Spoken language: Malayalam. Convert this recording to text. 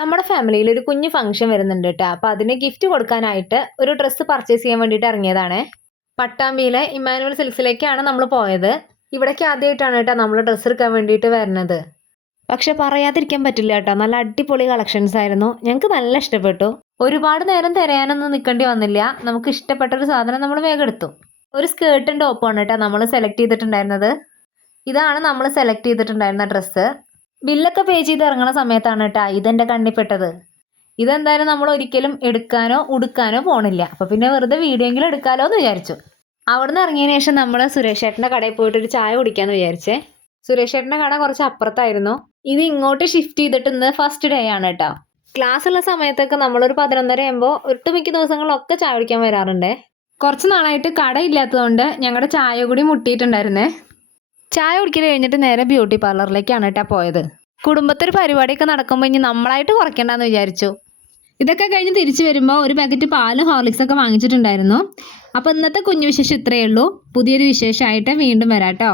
നമ്മുടെ ഫാമിലിയിൽ ഒരു കുഞ്ഞു ഫംഗ്ഷൻ വരുന്നുണ്ട് കേട്ടോ. അപ്പൊ അതിന് ഗിഫ്റ്റ് കൊടുക്കാനായിട്ട് ഒരു ഡ്രസ്സ് പർച്ചേസ് ചെയ്യാൻ വേണ്ടിയിട്ട് ഇറങ്ങിയതാണ്. പട്ടാമ്പിയിലെ ഇമ്മാനുവൽ സിൽക്സിലേക്കാണ് നമ്മൾ പോയത്. ഇവിടേക്ക് ആദ്യമായിട്ടാണ് കേട്ടോ നമ്മൾ ഡ്രസ്സ് എടുക്കാൻ വേണ്ടിയിട്ട് വരുന്നത്. പക്ഷെ പറയാതിരിക്കാൻ പറ്റില്ല കേട്ടോ, നല്ല അടിപൊളി കളക്ഷൻസ് ആയിരുന്നു. ഞങ്ങൾക്ക് നല്ല ഇഷ്ടപ്പെട്ടു. ഒരുപാട് നേരം തിരയാനൊന്നും നിൽക്കേണ്ടി വന്നില്ല. നമുക്ക് ഇഷ്ടപ്പെട്ട ഒരു സാധനം നമ്മൾ വേഗം എടുത്തു. ഒരു സ്കേർട്ടും ടോപ്പുമാണ് കേട്ടോ നമ്മൾ സെലക്ട് ചെയ്തിട്ടുണ്ടായിരുന്നത്. ഇതാണ് നമ്മൾ സെലക്ട് ചെയ്തിട്ടുണ്ടായിരുന്ന ഡ്രസ്സ്. ബില്ലൊക്കെ പേ ചെയ്ത് ഇറങ്ങുന്ന സമയത്താണ് കേട്ടോ ഇതെൻ്റെ കണ്ണിപ്പെട്ടത്. ഇതെന്തായാലും നമ്മൾ ഒരിക്കലും എടുക്കാനോ ഉടുക്കാനോ പോണില്ല. അപ്പോൾ പിന്നെ വെറുതെ വീഡിയോ എങ്കിലും എടുക്കാമല്ലോ എന്ന് വിചാരിച്ചു. അവിടുന്ന് ഇറങ്ങിയതിന് ശേഷം നമ്മൾ സുരേഷ് ചേട്ടൻ്റെ കടയിൽ പോയിട്ട് ഒരു ചായ കുടിക്കാമെന്ന് വിചാരിച്ചേ. സുരേഷ് ചേട്ടൻ്റെ കട കുറച്ച് അപ്പുറത്തായിരുന്നു. ഇത് ഇങ്ങോട്ട് ഷിഫ്റ്റ് ചെയ്തിട്ട് ഇന്ന് ഫസ്റ്റ് ഡേ ആണ് കേട്ടോ. ക്ലാസ് ഉള്ള സമയത്തൊക്കെ നമ്മളൊരു 11:30 ആകുമ്പോൾ ഒട്ടുമിക്ക ദിവസങ്ങളിലൊക്കെ ചായ കുടിക്കാൻ വരാറുണ്ടേ. കുറച്ച് നാളായിട്ട് കടയില്ലാത്തതുകൊണ്ട് ഞങ്ങളുടെ ചായ കൂടി മുട്ടിയിട്ടുണ്ടായിരുന്നേ. ചായ കുടിക്കൽ കഴിഞ്ഞിട്ട് നേരെ ബ്യൂട്ടി പാർലറിലേക്കാണ് കേട്ടോ പോയത്. കുടുംബത്തൊരു പരിപാടിയൊക്കെ നടക്കുമ്പോൾ ഇനി നമ്മളായിട്ട് കുറയ്ക്കണ്ടെന്ന് വിചാരിച്ചു. ഇതൊക്കെ കഴിഞ്ഞ് തിരിച്ചു വരുമ്പോൾ ഒരു പാക്കറ്റ് പാലും ഹോർലിക്സൊക്കെ വാങ്ങിച്ചിട്ടുണ്ടായിരുന്നു. അപ്പോൾ ഇന്നത്തെ കുഞ്ഞു വിശേഷം ഇത്രയേ ഉള്ളൂ. പുതിയൊരു വിശേഷമായിട്ട് വീണ്ടും വരാം കേട്ടോ.